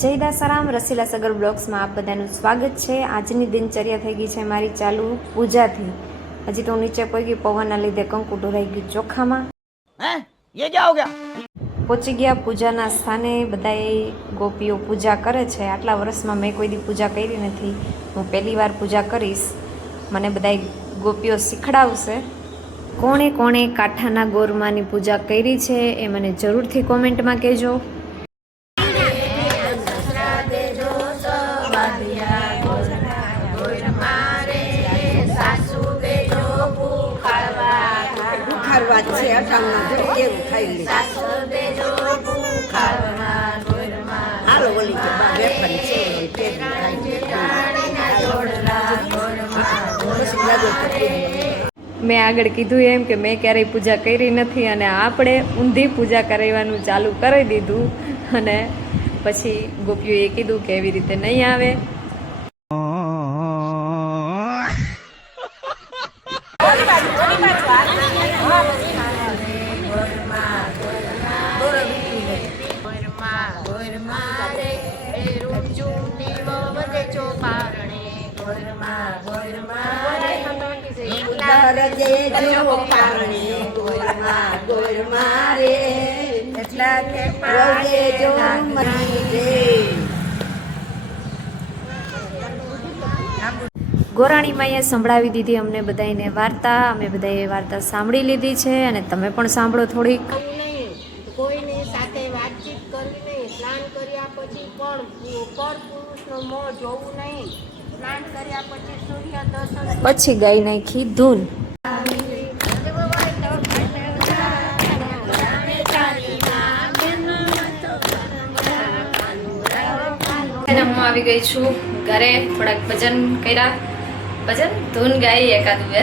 જય દાસારામ રસીલા સગર બ્લોગ્સમાં આપ બધાનું સ્વાગત છે। આજની દિનચર્યા થઈ ગઈ છે મારી ચાલુ પૂજાથી। હજી તો નીચે પહોંચી પવનના લીધે કંકુ ઢોરાઈ ગયું ચોખામાં। પહોંચી ગયા પૂજાના સ્થાને। બધાએ ગોપીઓ પૂજા કરે છે। આટલા વર્ષમાં મેં કોઈ દી પૂજા કરી નથી, હું પહેલી વાર પૂજા કરીશ। મને બધાએ ગોપીઓ શીખડાવશે। કોણે કોણે કાંઠાના ગોરમાની પૂજા કરી છે એ મને જરૂરથી કોમેન્ટમાં કહેજો। મેં આગળ કીધું એમ કે મેં ક્યારેય પૂજા કરી નથી અને આપણે ઊંધી પૂજા કરાવવાનું ચાલુ કરી દીધું। અને પછી ગોપીઓએ કીધું કે એવી રીતે નહીં આવે। ગોરાણી માએ સંભળાવી દીધી અમને બધાને વાર્તા। અમે બધાએ વાર્તા સાંભળી લીધી છે અને તમે પણ સાંભળો થોડીક। કોઈની સાથે વાતચીત કરવી નહીં, સ્નાન કર્યા પછી પણ પર પુરુષનો મોં જોવું નહીં, સ્નાન કર્યા પછી સૂર્ય દર્શન પછી ગાઈ નાખી ધૂન। હું આવી ગઈ છું ઘરે, થોડાક ભજન કર્યા, ભજન ધૂન ગાઈ એકાદું બે।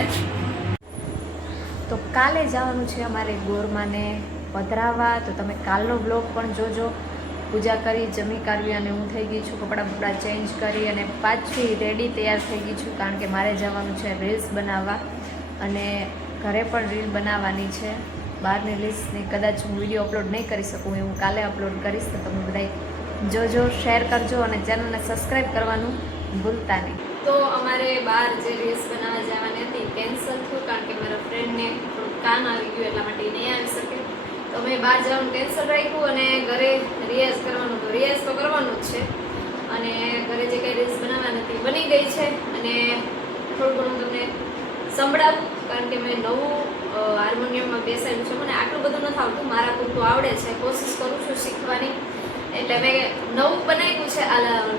તો કાલે જવાનું છે અમારે ગોરમાને પધરાવવા, તો તમે કાલનો બ્લોગ પણ જોજો। પૂજા કરી જમી કાઢવી અને હું થઈ ગઈ છું કપડાં બપડા ચેન્જ કરી અને પાછી રેડી તૈયાર થઈ ગઈ છું, કારણ કે મારે જવાનું છે રીલ્સ બનાવવા અને ઘરે પણ રીલ બનાવવાની છે। બહારની રીલ્સની કદાચ હું વિડીયો અપલોડ નહીં કરી શકું, એ હું કાલે અપલોડ કરીશ। તો તમે બધાય જોજો, શેર કરજો અને ચેનલને સબસ્ક્રાઈબ કરવાનું ભૂલતા નહીં। તો અમારે બહાર જે રીલ્સ બનાવવા જવાની હતી કેન્સલ થયું, કારણ કે મારા ફ્રેન્ડને થોડુંક કામ આવી ગયું, એટલા માટે નહીં આવી શકે। તો અમે બહાર જવાનું કેન્સલ રાખ્યું અને ઘરે રિયાઝ કરવાનું, તો રિયાઝ તો કરવાનું જ છે। અને ઘરે જે કંઈ રીલ્સ બનાવવાની હતી બની ગઈ છે અને થોડું ઘણું તમને સંભળાવું, કારણ કે મેં નવું હાર્મોનિયમમાં બેસાડ્યું છે। મને આટલું બધું નથી આવતું, મારા પૂરતું આવડે છે, કોશિશ કરું છું શીખવાની। એટલે મેં નવું બનાવ્યું છે,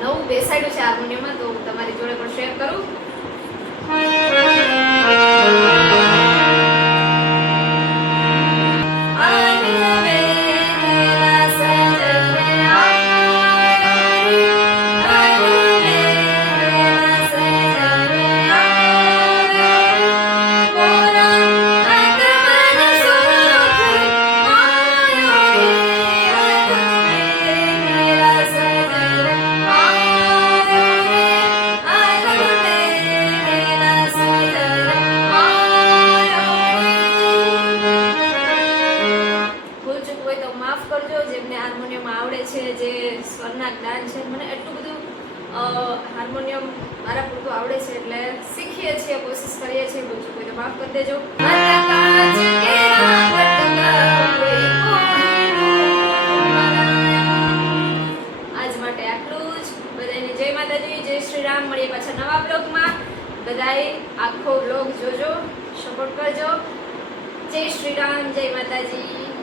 નવું બેસાડ્યું છે હાર્મોનિયમમાં, તો તમારી જોડે પણ શેર કરું। જે સ્વરના જ્ઞાન છે, મને એટલું બધું હાર્મોનિયમ મારા પૂરતું આવડે છે, એટલે શીખીએ છીએ, કોશિશ કરીએ છીએ। બોલજો કોઈ તો માફ કરી દેજો। આજ માટે આટલું જ। બધાને જય માતાજી, જય શ્રી રામ। મળીએ પાછા નવા બ્લોગમાં। બધાએ આખો બ્લોગ જોજો, સપોર્ટ કરજો। જય શ્રી રામ, જય માતાજી।